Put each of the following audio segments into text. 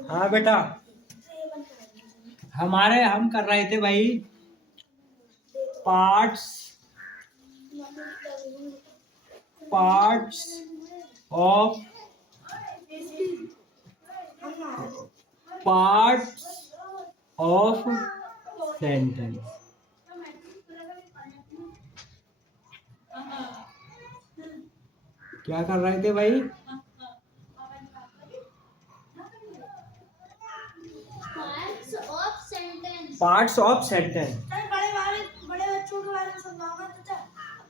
हाँ बेटा, हम कर रहे थे भाई पार्ट्स ऑफ सेंटेंस। क्या कर रहे थे भाई? Parts of sentence. बड़े बच्चों के बारे में समझाऊंगा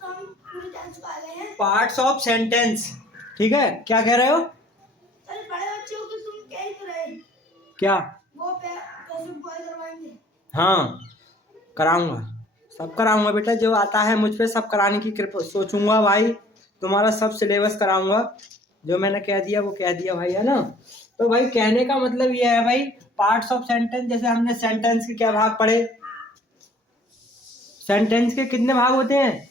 तो हम पूरी टेंस पा गए हैं। पार्ट्स ऑफ सेंटेंस, ठीक है। क्या कह रहे हो? बड़े बच्चों को तुम कह ही तो रहे। क्या? वो पैसे बॉय करवाएंगे। हाँ कराऊंगा, सब कराऊंगा बेटा, जो आता है मुझ पे सब कराने की कृपा सोचूंगा भाई। तुम्हारा सब सिलेबस कराऊंगा, जो मैंने कह दिया वो कह दिया भाई, है ना। तो भाई कहने का मतलब ये है भाई, पार्ट्स ऑफ सेंटेंस, जैसे हमने सेंटेंस के क्या भाग पढ़े? सेंटेंस के कितने भाग होते हैं?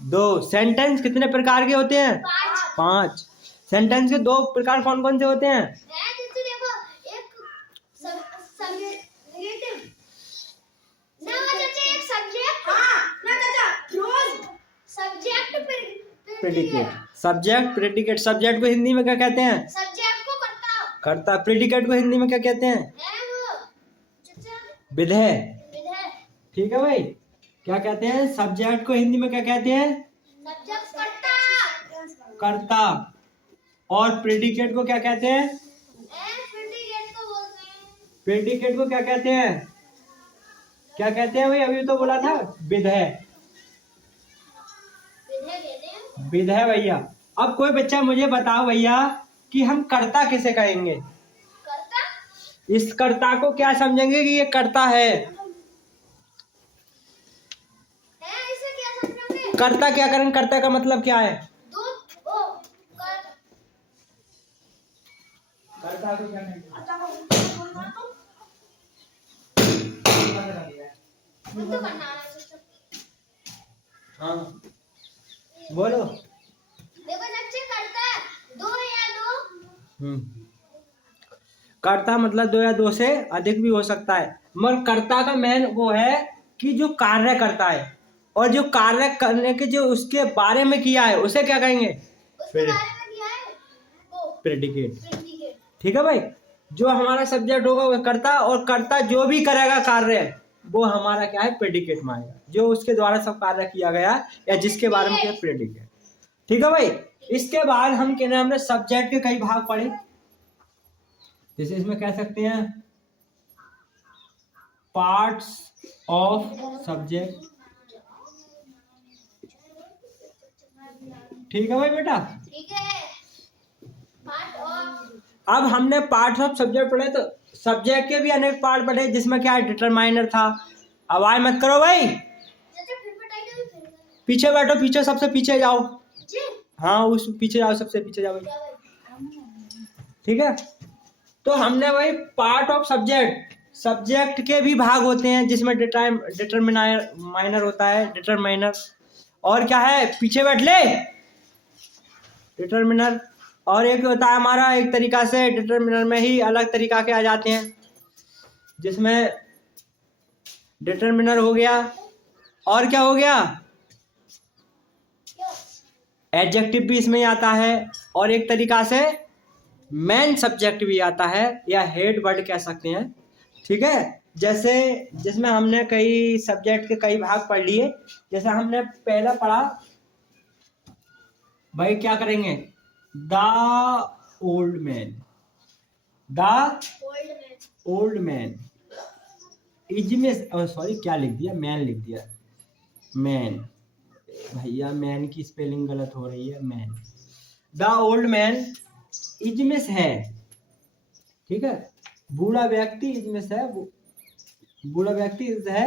दो। सेंटेंस कितने प्रकार के होते हैं? पांच। सेंटेंस के दो प्रकार कौन कौन से होते हैं? Predicate, subject, predicate. सब्जेक्ट को हिंदी में क्या कहते हैं? सब्जेक्ट को कर्ता। प्रेडिकेट को हिंदी में क्या कहते हैं? विधेय। ठीक है भाई, क्या कहते हैं? सब्जेक्ट को हिंदी में क्या कहते हैं? कर्ता। और प्रेडिकेट को क्या कहते हैं? प्रेडिकेट को क्या कहते हैं? क्या कहते हैं भाई? अभी तो बोला था विधेय। विधेय भैया। अब कोई बच्चा मुझे बताओ भैया कि हम कर्ता किसे कहेंगे? इस कर्ता को क्या समझेंगे कि ये कर्ता है? कर्ता क्या करेंगे? कर्ता का मतलब क्या है? कर्ता को क्या कहेंगे? हाँ बोलो। देखो सबसे करता है दो या दो। कर्ता मतलब दो या दो से अधिक भी हो सकता है, मगर कर्ता का मेन वो है कि जो कार्य करता है, और जो कार्य करने के जो उसके बारे में किया है उसे क्या कहेंगे? प्रेडिकेट। ठीक है भाई, जो हमारा सब्जेक्ट होगा वो कर्ता, और कर्ता जो भी करेगा कार्य वो हमारा क्या है? प्रेडिकेट मानेगा, जो उसके द्वारा सब कार्य किया गया या जिसके बारे में किया, प्रेडिकेट। ठीक है भाई। इसके बाद हम कहना, हमने सब्जेक्ट के कई भाग पढ़े, जैसे इसमें कह सकते हैं पार्ट्स ऑफ सब्जेक्ट। ठीक है भाई बेटा। ठीक है। Part of. अब हमने पार्ट्स ऑफ सब्जेक्ट पढ़े, तो सब्जेक्ट के भी अनेक पार्ट पढ़े, जिसमें क्या है? डिटरमाइनर था। आवाज मत करो भाई, पीछे बैठो, पीछे सबसे पीछे जाओ। हाँ उस पीछे जाओ, सबसे पीछे जाओ भाई। ठीक है, तो हमने भाई पार्ट ऑफ सब्जेक्ट के भी भाग होते हैं, जिसमें डिटरमाइनर होता है, डिटरमाइनर। और क्या है? पीछे बैठ ले, डिटरमिनर। और एक होता है हमारा, एक तरीका से डिटरमिनर में ही अलग तरीका के आ जाते हैं, जिसमें डिटरमिनर हो गया, और क्या हो गया? एडजेक्टिव भी इसमें आता है, और एक तरीका से मेन सब्जेक्ट भी आता है, या हेड वर्ड कह सकते हैं। ठीक है, जैसे जिसमें हमने कई सब्जेक्ट के कई भाग पढ़ लिए। जैसे हमने पहला पढ़ा भाई, क्या करेंगे? The old man. Old man is में, सॉरी क्या लिख दिया? मैन लिख दिया। मैन भैया, मैन की स्पेलिंग गलत हो रही है। Man, the old man is में है। ठीक है, बूढ़ा व्यक्ति इज में है, बूढ़ा व्यक्ति इज है।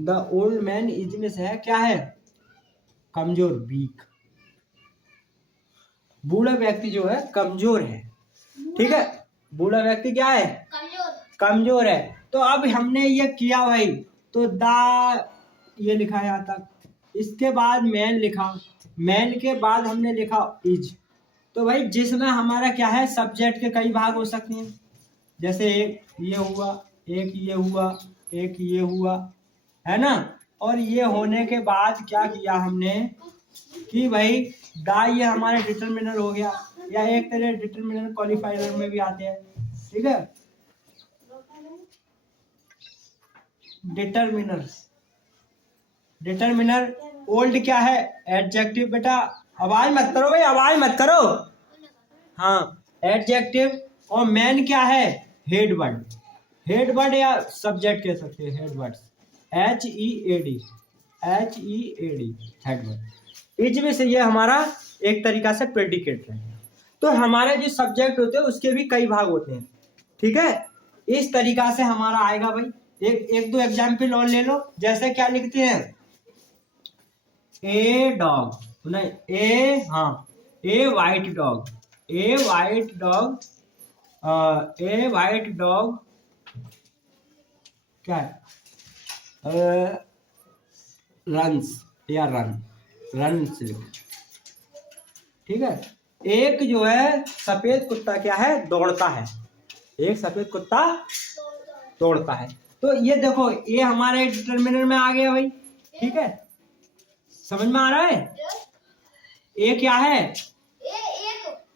द ओल्ड मैन इज में है, क्या है? कमजोर, वीक। बूढ़ा व्यक्ति जो है कमजोर है। ठीक है, बूढ़ा व्यक्ति क्या है? कमजोर है। तो अब हमने ये किया भाई, तो द ये लिखा यहाँ तक, इसके बाद मैन लिखा, मैन के बाद हमने लिखा इज। तो भाई जिसमें हमारा क्या है, सब्जेक्ट के कई भाग हो सकते हैं, जैसे एक ये हुआ, एक ये हुआ, एक ये हुआ, है ना। और ये होने के बाद क्या किया हमने कि भाई दा ये हमारा डिटरमिनर हो गया, या एक तरह डिटरमिनर क्वालिफायर में भी आते हैं, ठीक है। डिटरमिनर, डिटरमिनर ओल्ड क्या है, एडजेक्टिव। बेटा आवाज मत करो भाई, आवाज मत करो। हाँ, एडजेक्टिव। और मैन क्या है, हेड वर्ड। हेड वर्ड या सब्जेक्ट कह सकते हैं, head word, HEAD, HEAD, head word. Etch में से ये हमारा एक तरीका से प्रेडिकेट है। तो हमारे जो सब्जेक्ट होते हैं उसके भी कई भाग होते हैं, ठीक है। इस तरीका से हमारा आएगा भाई। एक दो एग्जाम्पल और ले लो, जैसे क्या लिखते हैं, ए डॉग, नहीं ए, हाँ, ए वाइट डॉग, ए वाइट डॉग, ए वाइट डॉग क्या है, रन्स या रन से, ठीक है। एक जो है सफेद कुत्ता क्या है, दौड़ता है। एक सफेद कुत्ता दौड़ता है। तो ये देखो, ये हमारे डिटरमिनर में आ गया भाई, ठीक है। समझ में आ रहा है, ये क्या है,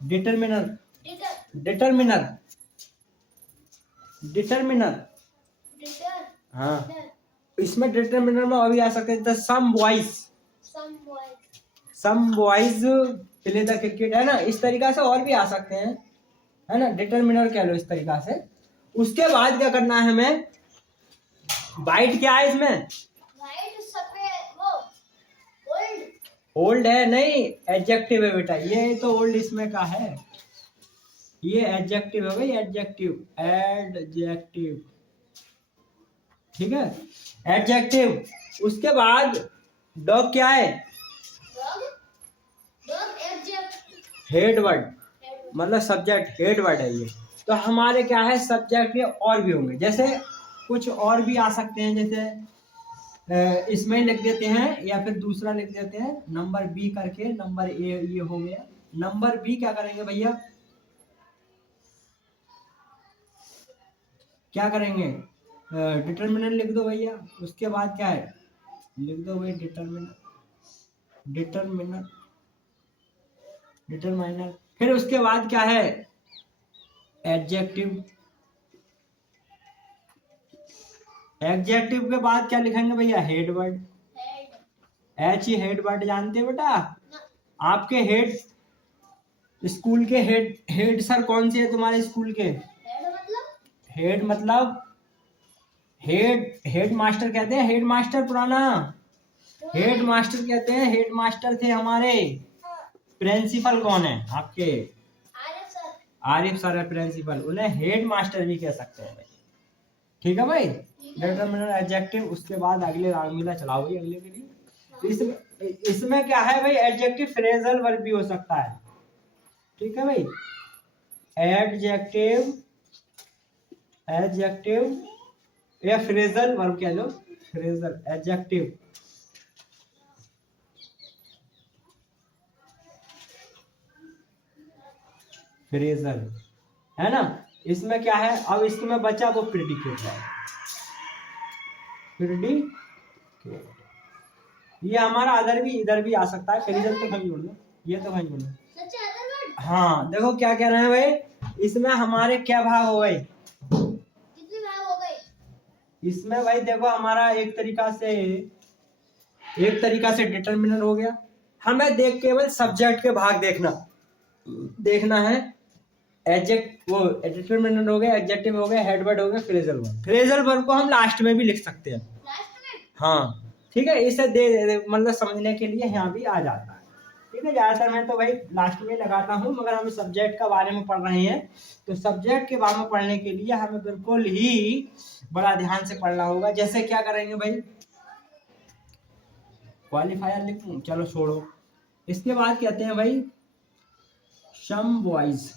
डिटरमिनर, डिटरमिनर, डिटरमिनर, हाँ। इसमें डिटरमिनर में अभी आ सकते हैं some boys, some boys play the cricket, है ना। इस तरीका से और भी आ सकते हैं, है ना, डिटरमिनर कह लो इस तरीका से। उसके बाद क्या करना है हमें, वाइट क्या है इसमें, ओल्ड है, नहीं एडजेक्टिव है बेटा, ये तो ओल्ड इसमें का है, ये एडजेक्टिव है भाई, एडजेक्टिव, एडजेक्टिव, ठीक है, एडजेक्टिव। उसके बाद डॉग क्या है, हेड वर्ड, मतलब सब्जेक्ट, हेड वर्ड है ये। तो हमारे क्या है, सब्जेक्ट के और भी होंगे, जैसे कुछ और भी आ सकते हैं, जैसे इसमें लिख देते हैं, या फिर दूसरा लिख देते हैं नंबर बी करके, नंबर ए ये हो गया, नंबर बी क्या करेंगे भैया, क्या करेंगे, डिटरमिनर लिख दो भैया। उसके बाद क्या है, लिख दो भाई डिटरमिनर, डिटरमिनर, डिटरमाइनर। फिर उसके बाद क्या है, एडजेक्टिव, एडजेक्टिव के बाद क्या लिखेंगे भैया, हेड वर्ड, एच ही हेड वर्ड जानते हो बेटा। आपके हेड, स्कूल के हेड सर कौन से है तुम्हारे स्कूल के, हेड मतलब हेड मास्टर कहते हैं, हेड मास्टर पुराना, हेड मास्टर कहते हैं, हेड मास्टर थे हमारे। प्रिंसिपल कौन है आपके, आरिफ सर है प्रिंसिपल, उन्हें हेड मास्टर भी कह सकते हैं भाई, ठीक है भाई। डिटरमिनर, एडजेक्टिव, उसके बाद अगले अगला चलाओ भाई, अगले के लिए। इसमें क्या है भाई, एडजेक्टिव फ्रेजल वर्ब भी हो सकता है, ठीक है भाई। एडजेक्टिव, एडजेक्टिव या फ्रेजल वर्ब कह लो, फ्रेजल, एडजेक्टिव, फ्रेजल, है ना। इसमें क्या है, अब इसमें बचा वो प्रेडिकेट है, प्रेडिकेट। ये हमारा अदर भी इधर भी आ सकता है, फ्रेजल तो कहीं जोड़ दो, ये तो कहीं जोड़ दो। हाँ देखो क्या कह रहे हैं भाई, इसमें हमारे क्या भाग हो गए, इसमें भाई देखो हमारा एक तरीका से डिटरमिनर हो गया। हमें देख केवल सब्जेक्ट के भाग देखना है। एडजेक्ट वो डिटरमिनर हो गया, एडजेक्टिव हो गया, हेडवर्ड हो गया, फ्रेजल वर्ब। फ्रेजल वर्ब को हम लास्ट में भी लिख सकते हैं, हाँ ठीक है। इसे दे मतलब समझने के लिए यहाँ भी आ जाता है, ठीक है। ज्यादातर मैं तो भाई लास्ट में लगाता हूँ, मगर हम सब्जेक्ट का बारे में पढ़ रहे हैं, तो सब्जेक्ट के बारे में पढ़ने के लिए हमें बिल्कुल ही बड़ा ध्यान से पढ़ना होगा। जैसे क्या करेंगे भाई, क्वालिफायर लिखूं, चलो छोड़ो। इसके बाद कहते हैं भाई सम बॉयज,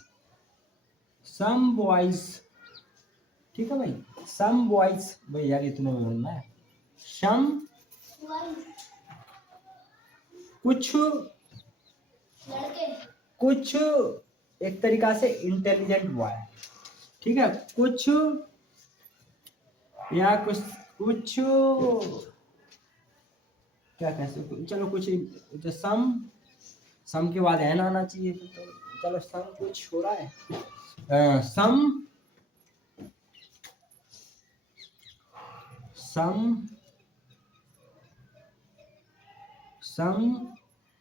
सम बॉयज, ठीक है भाई, सम बॉयज भाई, यार इतने में बोलना है, सम कुछ कुछ एक तरीका से इंटेलिजेंट बॉय, ठीक है, कुछ या कुछ क्या कह सकते, चलो कुछ जो सम के बाद एन आना चाहिए, तो चलो सम कुछ हो रहा है, सम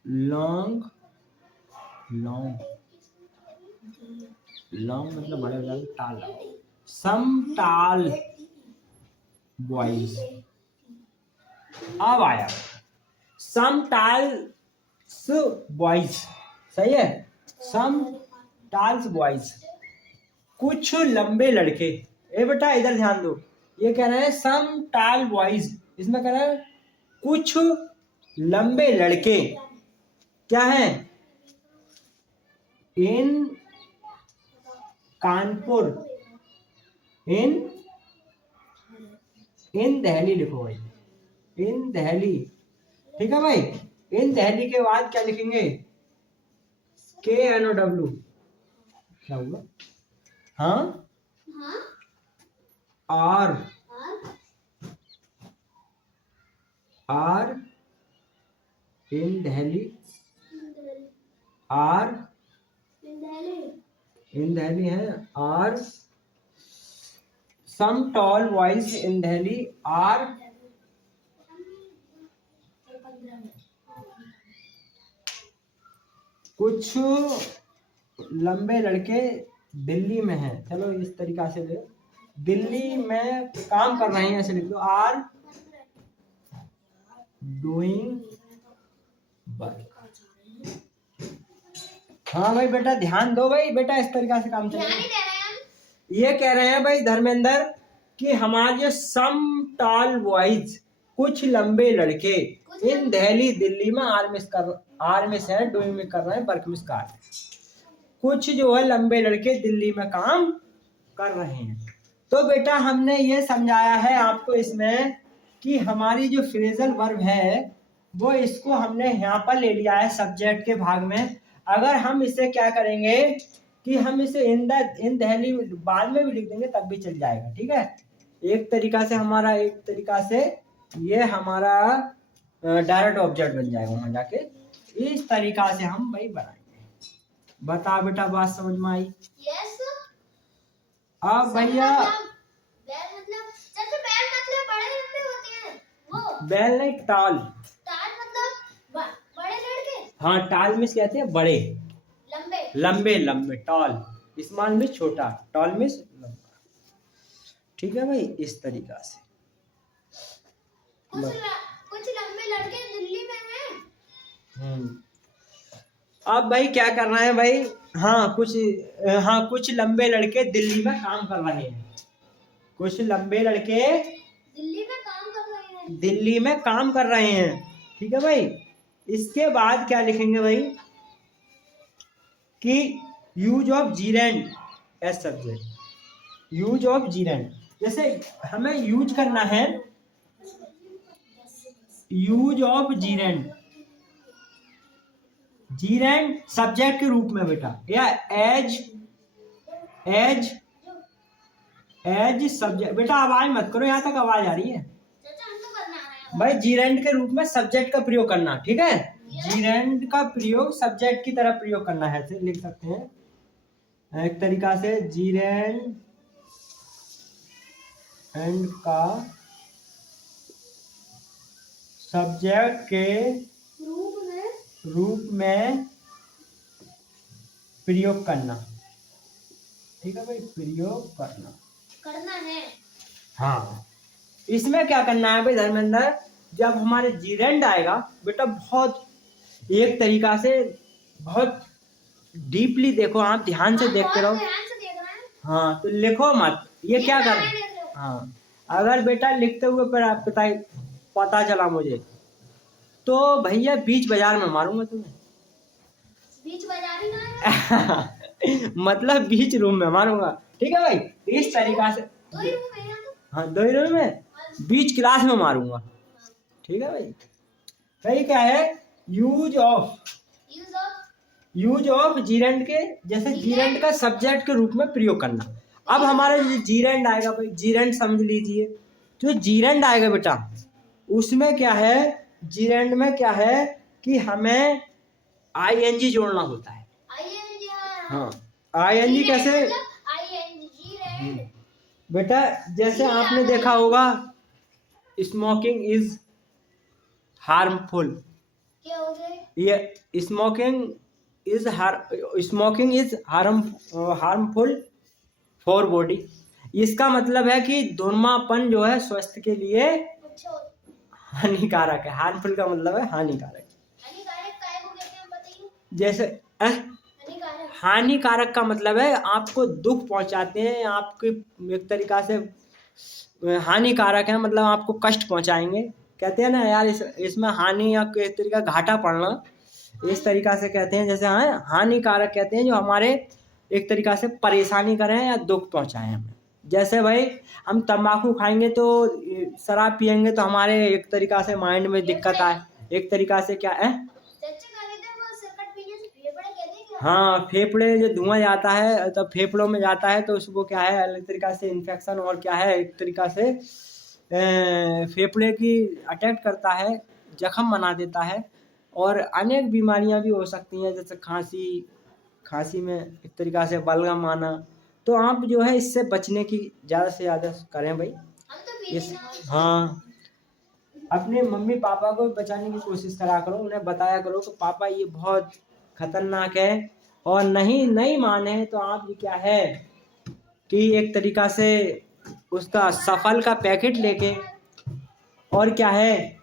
लॉन्ग मतलब बड़े बड़े टाल, सम टाल बॉयज। अब आया सम टाल्स बॉयज, सही है, सम टाल्स बॉयज, कुछ लंबे लड़के। ए बेटा इधर ध्यान दो, ये कह रहे हैं सम टाल बॉयज, इसमें कह रहे हैं कुछ लंबे लड़के क्या है, इन कानपुर, इन दिल्ली लिखो भाई, इन दिल्ली, ठीक है भाई। इन दिल्ली के बाद क्या लिखेंगे, KNOW, क्या हुआ, हाँ are in Delhi, are in Delhi है, are some tall boys in Delhi are कुछ लंबे लड़के दिल्ली में हैं, चलो इस तरीका से ले, दिल्ली में काम कर रहे हैं, ऐसे लिख दो, आर डूइंग वर्क। हाँ भाई बेटा ध्यान दो भाई बेटा, इस तरीका से काम चलेगा। ये कह रहे हैं भाई धर्मेंद्र कि हमारे सम टॉल बॉयज, कुछ लंबे लड़के, इन दिल्ली में आर्मिस है, डूइंग में कर रहे हैं, वर्क मिस कर, कुछ जो है लंबे लड़के दिल्ली में काम कर रहे हैं। तो बेटा हमने ये समझाया है आपको इसमें कि हमारी जो फ्रेजल वर्ब है वो इसको हमने यहाँ पर ले लिया है सब्जेक्ट के भाग में। अगर हम इसे क्या करेंगे कि हम इसे इन दिल्ली बाद में भी लिख देंगे तब भी चल जाएगा, ठीक है। एक तरीका से ये हमारा डायरेक्ट ऑब्जेक्ट बन जाएगा वहां जाके, इस तरीका से हम भाई बनाएंगे। बता बेटा बात समझ में आई? यस। अब भैया बैल नहीं, टाल मतलब बड़े लड़के, हाँ टाल में कहते हैं बड़े, लंबे टाल, स्मॉल में छोटा, टॉल में लंबा, ठीक है भाई। इस तरीका से कुछ लंबे लड़के दिल्ली में हैं। अब भाई क्या करना है भाई, कुछ लंबे लड़के दिल्ली में काम कर रहे हैं, कुछ लंबे लड़के दिल्ली में काम कर रहे हैं, ठीक है भाई। इसके बाद क्या लिखेंगे भाई कि use of gerund as subject, use of gerund, जैसे हमें यूज करना है use of gerund, gerund subject के रूप में बेटा, या एज सब्जेक्ट। बेटा आवाज मत करो, यहाँ तक आवाज आ रही है भाई। जीरेंड के रूप में सब्जेक्ट का प्रयोग करना, ठीक है। जीरेंड का प्रयोग सब्जेक्ट की तरह प्रयोग करना है, ऐसे लिख सकते हैं एक तरीका से, जीरेंड एंड का सब्जेक्ट के रूप में प्रयोग करना, ठीक है भाई, प्रयोग करना है। हाँ इसमें क्या करना है भाई धर्मेंद्र, जब हमारे जीरेंड आएगा बेटा, बहुत एक तरीका से बहुत डीपली देखो, आप ध्यान से देखते रहो, हाँ तो लिखो मत, ये क्या कर, हाँ अगर बेटा लिखते हुए पर आप पता चला मुझे तो भैया बीच बाजार में मारूंगा तुम्हें। बीच बाजार ही ना मतलब बीच रूम में मारूंगा, ठीक है भाई। इस तरीका से, दो ही रूम है, हाँ 2 ही रूम में, बीच क्लास में मारूंगा, ठीक है भाई। सही क्या है, यूज ऑफ यूज ऑफ जीरेंड के, जैसे जीरेंड का सब्जेक्ट के रूप में प्रयोग करना। अब हमारा जो जीरेंड आएगा भाई, जीरेंड समझ लीजिए, जो जीरेंड आएगा बेटा उसमें क्या है, जीरेंड में क्या है कि हमें आईएनजी जोड़ना होता है। हाँ, आईएनजी कैसे बेटा, जैसे आपने देखा होगा स्मोकिंग इज हार्मफुल, क्या हो गए? ये smoking is harmful for body. इसका मतलब है कि धूम्रपान जो है स्वास्थ्य के लिए अच्छा, हानिकारक है। हार्मफुल का मतलब है हानिकारक। हानिकारक काय को कहते हैं बताइए? जैसे हानिकारक हानिकारक का मतलब है आपको दुख पहुंचाते हैं, आपके एक तरीका से हानिकारक है मतलब आपको कष्ट पहुंचाएंगे। कहते हैं ना यार इसमें हानि या किस तरीका घाटा पड़ना, इस तरीका से कहते हैं। जैसे हानिकारक कहते हैं जो हमारे एक तरीका से परेशानी करें या दुख पहुंचाएं हमें। जैसे भाई हम तंबाकू खाएंगे तो, शराब पियेंगे तो हमारे एक तरीका से माइंड में दिक्कत आए, एक तरीका से क्या है, हाँ फेफड़े जो धुआं जाता है तो फेफड़ों में जाता है तो उसको क्या है अलग तरीका से इन्फेक्शन और क्या है एक तरीका से फेफड़े की अटैक करता है, जख्म बना देता है और अनेक बीमारियां भी हो सकती हैं जैसे खांसी में एक तरीका से बलगम आना। तो आप जो है इससे बचने की ज़्यादा से ज़्यादा करें भाई इस, हाँ अपने मम्मी पापा को बचाने की कोशिश करा करो, उन्हें बताया करो कि पापा ये बहुत खतरनाक है, और नहीं माने तो आप ये क्या है कि एक तरीका से उसका सफल का पैकेट लेके और क्या है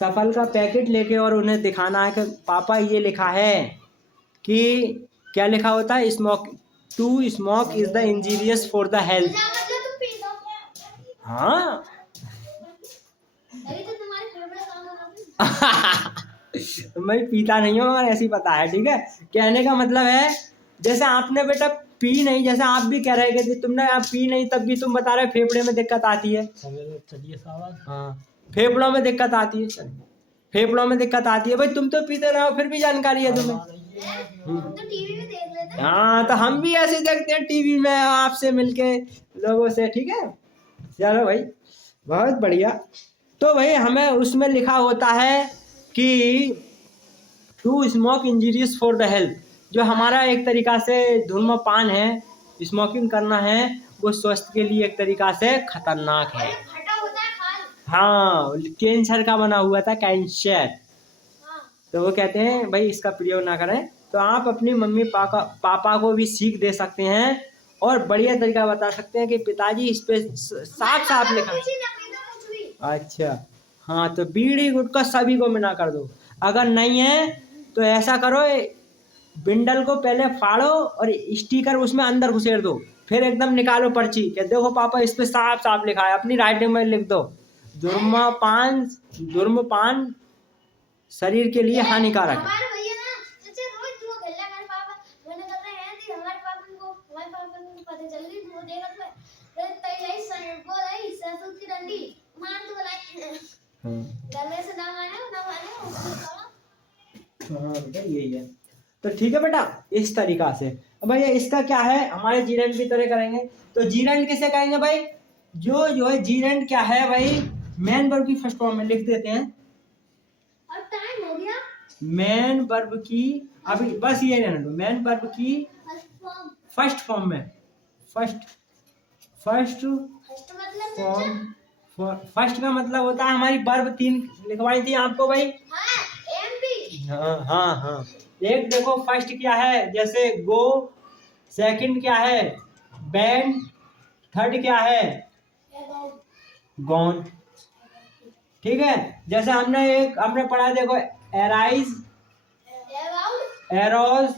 सफल का पैकेट लेके और उन्हें दिखाना है कि पापा ये लिखा है कि क्या लिखा होता है, smoke is the injurious for the health. हाँ मैं पीता नहीं हूँ मगर ऐसे ही पता है, ठीक है। कहने का मतलब है जैसे आपने बेटा पी नहीं, जैसे आप भी कह रहे कि तुमने आप पी नहीं तब भी तुम बता रहे फेफड़े में दिक्कत आती है। हाँ फेफड़ों में दिक्कत आती है, फेफड़ों में दिक्कत आती है भाई, तुम तो पीते रहो फिर भी जानकारी है तुम्हें। तो टीवी में देख लेते हैं। हाँ तो हम भी ऐसे देखते हैं टीवी में आपसे मिलके लोगों से, ठीक है। चलो भाई बहुत बढ़िया। तो भाई हमें उसमें लिखा होता है कि to smoke injurious for the health, जो हमारा एक तरीका से धूम्रपान है, स्मोकिंग करना है, वो स्वास्थ्य के लिए एक तरीका से खतरनाक है। फटा होता है खाल। हाँ कैंसर का बना हुआ था, कैंसर। हाँ। तो वो कहते हैं भाई इसका प्रयोग ना करें। तो आप अपनी मम्मी पापा को भी सीख दे सकते हैं और बढ़िया तरीका बता सकते हैं कि पिताजी इस पे साफ साफ लिखा। अच्छा हाँ, तो बीड़ी गुटखा सभी को मना कर दो। अगर नहीं है तो ऐसा करो, बिंडल को पहले फाड़ो और स्टिकर उसमें अंदर घुसेड़ दो, फिर एकदम निकालो पर्ची कि देखो पापा इस पे साफ साफ लिखा है, अपनी राइटिंग में लिख दो धूम्रपान शरीर के लिए हानिकारक है। हमारे भैया ना चाचा रोज धुआं खेलना मेरे पापा मैंने कर रहे हैं कि हमारे पापा को पता चल गई वो देगा तो तैयारी सर को आई सरसों की डंडी मार तो बुलाई घर में से ना माने हाँ बेटा यही है। तो ठीक है बेटा इस तरीका से। अब भैया इसका क्या है, हमारे जीरेंड की तरह करेंगे। तो जीरेंड किसे कहेंगे भाई, जो है जीरेंड क्या है भाई, मेन वर्ब की फर्स्ट फॉर्म में लिख देते हैं। अब टाइम हो गया। मेन वर्ब की अभी बस ये रहने दो, मेन वर्ब की फर्स्ट फॉर्म में फर्स्ट फॉर्म। फर्स्ट का मतलब होता है हमारी वर्ब 3 लिखवाई थी आपको भाई। हाँ एक देखो फर्स्ट क्या है, जैसे गो, सेकंड क्या है बैंड, थर्ड क्या है गॉन, ठीक है। जैसे हमने पढ़ा देखो एराइज, एरोज,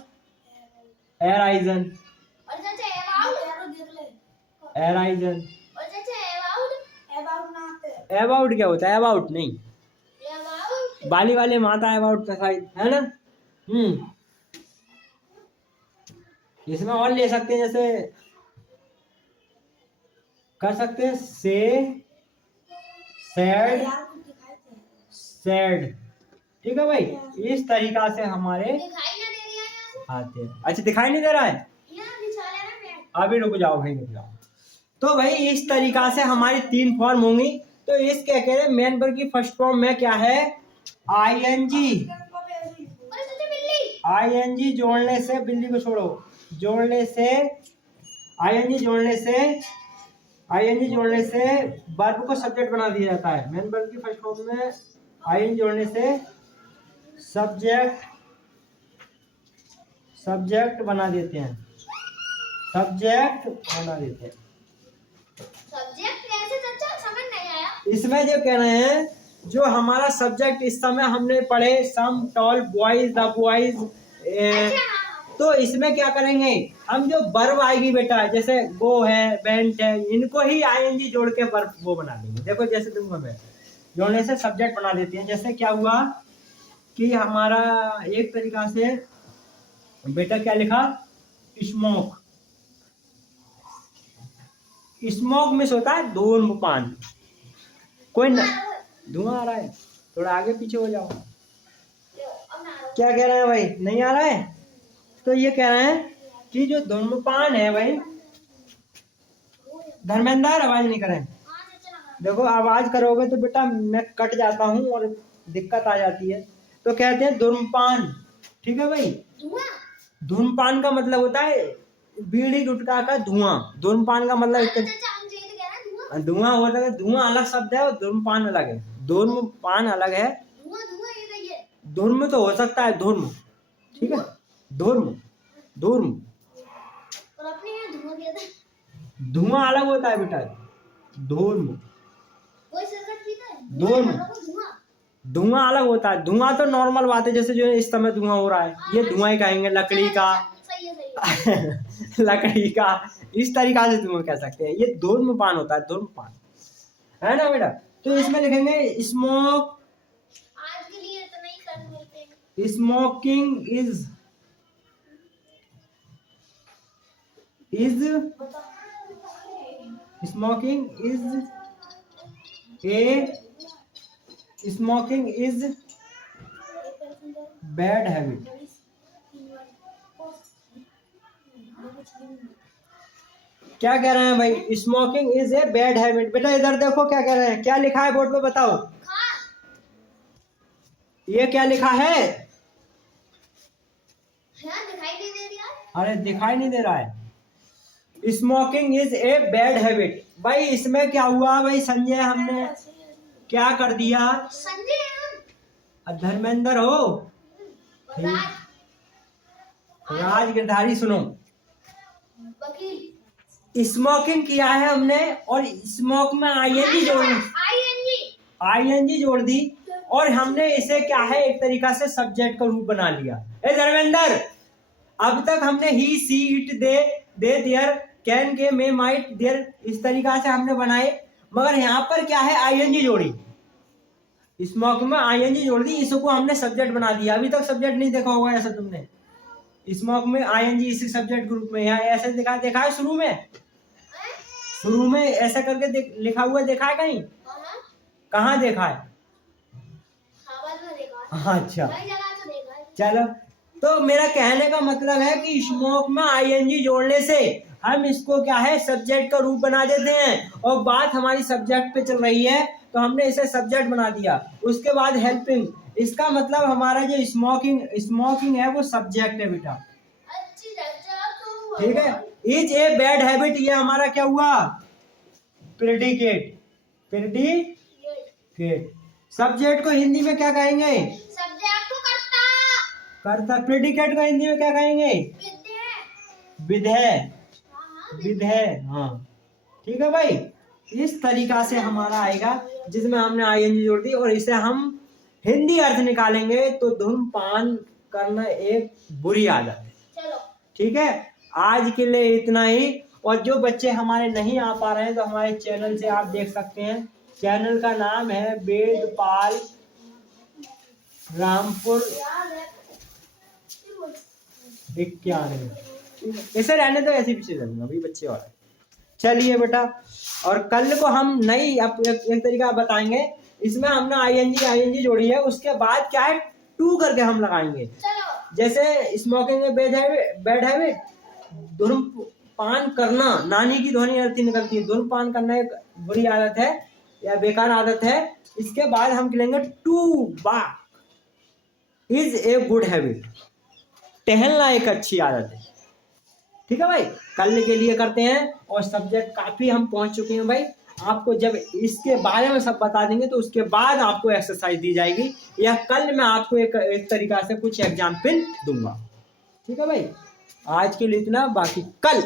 एराइजन, एराइजन। अबाउट क्या होता है, अबाउट नहीं, बाली वाले माता अबाउट का साइड है ना। इसमें और ले सकते हैं, जैसे कर सकते हैं से, सैड, सैड, ठीक है भाई, इस तरीका से हमारे दिखाई ना दे रही है यहाँ से। आते हैं। अच्छा दिखाई नहीं दे रहा है, यहाँ दिखा रहा है ना अभी रुक जाओ भाई, रुक जाओ। तो भाई इस तरीका से हमारी 3 फॉर्म होंगी। तो इस क्या कह रहे हैं, मेन वर्ब की फर्स्ट फॉर्म में क्या है, आईएनजी। अरे सच्ची बिल्ली। आईएनजी जोड़ने से, बिल्ली को छोड़ो, जोड़ने से, आईएनजी जोड़ने से वर्ब को सब्जेक्ट बना दिया जाता है। मेन वर्ब की फर्स्ट फॉर्म में आईएनजी जोड़ने से सब्जेक्ट बना देते हैं, सब्जेक्ट बना देते हैं। सब्जेक्ट कैसे चाचा, समझ नहीं आया। इसमें जो कह रहे हैं, जो हमारा सब्जेक्ट इस समय हमने पढ़े सम, टॉल, बॉयज, द बॉयज, अच्छा हाँ। तो इसमें क्या करेंगे हम, जो वर्ब आएगी बेटा, जैसे गो है, वेंट है, इनको ही आईएनजी जोड़ के वर्ब वो बना देंगे। देखो जैसे तुम हमें जोड़ने से सब्जेक्ट बना देते हैं। जैसे क्या हुआ कि हमारा एक तरीका से बेटा क्या लिखा, स्मोक। स्मोक में होता है धूम्रपान। कोई न, धुआं आ रहा है, थोड़ा आगे पीछे हो जाओ। क्या कह रहे हैं भाई, नहीं आ रहा है? तो ये कह रहे हैं कि जो धूम्रपान है भाई, धर्मेंद्र आवाज नहीं करें। देखो आवाज करोगे तो बेटा मैं कट जाता हूँ और दिक्कत आ जाती है। तो कहते हैं धूम्रपान, ठीक है भाई। धूम्रपान का मतलब होता है बीड़ी गुटखा का धुआं। धूम्रपान का मतलब धुआं होता है, धुआं अलग शब्द है और धूम्रपान अलग है। धूम्रपान अलग है, धूर्म तो हो सकता है, धूर्म, ठीक है, धूर्म, धूर्म, धुआं अलग होता है बेटा, धूर्म, धूर्म, धुआं अलग होता है। धुआं तो नॉर्मल बात है, जैसे जो इस समय धुआं हो रहा है, ये धुआं ही कहेंगे, लकड़ी का लकड़ी का, इस तरीका से तुम कह सकते हैं। ये धूम्रपान होता है, धूम्रपान, है ना बेटा। तो इसमें लिखेंगे स्मोक, आज के लिए इतना ही कर लेते हैं। Smoking is bad habit. क्या कह रहे हैं भाई, smoking is a bad habit. बेटा इधर देखो क्या कह रहे हैं, क्या लिखा है बोर्ड पे बताओ, ये क्या लिखा है? दिखाई नहीं दे रहा है। अरे दिखाई नहीं दे रहा है। Smoking is a bad habit. भाई इसमें क्या हुआ भाई संजय, हमने क्या कर दिया? संजय धर्मेंद्र हो, राज गिरधारी, सुनो, वकील। स्मोकिंग किया है हमने और स्मोक में आईएनजी जोड़ दी और हमने इसे क्या है एक तरीका से सब्जेक्ट का रूप बना लिया। ए धर्मेंद्र, अब तक हमने ही, सी, इट, दे, देयर, कैन, के, मे, माइट, देयर, इस तरीका से हमने बनाए, मगर यहाँ पर क्या है आईएनजी जोड़ी, स्मोक में आईएनजी जोड़ दी, इसको हमने सब्जेक्ट बना दिया। अभी तक सब्जेक्ट नहीं देखा होगा ऐसा तुमने, स्मोक में आईएनजी इसी सब्जेक्ट ग्रुप में, यहाँ ऐसे देखा है शुरू में ऐसा करके लिखा हुआ देखा है कहीं? कहाँ देखा है? अच्छा चलो, तो मेरा कहने का मतलब है कि स्मोक में आईएनजी जोड़ने से हम इसको क्या है सब्जेक्ट का रूप बना देते हैं, और बात हमारी सब्जेक्ट पे चल रही है तो हमने इसे सब्जेक्ट बना दिया। उसके बाद हेल्पिंग, इसका मतलब हमारा जो स्मोकिंग है वो सब्जेक्ट है बेटा, ठीक है। इज ए बैड हैबिट, ये हमारा क्या हुआ? प्रेडिकेट। सब्जेक्ट को हिंदी में क्या कहेंगे? सब्जेक्ट को करता। प्रेडिकेट को हिंदी में क्या कहेंगे? विधेय। हाँ ठीक है भाई, इस तरीका से हमारा आएगा जिसमें हमने आईएनजी जोड़ दी, और इसे हम हिंदी अर्थ निकालेंगे तो धूम्रपान करना एक बुरी आदत है। चलो ठीक है, आज के लिए इतना ही। और जो बच्चे हमारे नहीं आ पा रहे हैं तो हमारे चैनल से आप देख सकते हैं, चैनल का नाम है वेदपाल रामपुर 91। इसे रहने तो ऐसे पीछे चलूंगा अभी बच्चे वाला। चलिए बेटा, और कल को हम नई एक तरीका बताएंगे इसमें हमने आईएनजी जोड़ी है, उसके बाद क्या है टू करके हम लगाएंगे। चलो जैसे स्मोकिंग में बैड हैबिट, धूम्रपान करना, नानी की ध्वनि अर्थ निकलती है, धूम्रपान करना एक बुरी आदत है या बेकार आदत है। इसके बाद हम लेंगे to walk is a good habit, टहलना एक अच्छी आदत है। ठीक है भाई, कल के लिए करते हैं और सब्जेक्ट काफी हम पहुंच चुके हैं भाई। आपको जब इसके बारे में सब बता देंगे तो उसके बाद आपको एक्सरसाइज दी जाएगी, या कल मैं आपको एक तरीका से कुछ एग्जाम्पल दूंगा। ठीक है भाई, आज के लिए इतना, बाकी कल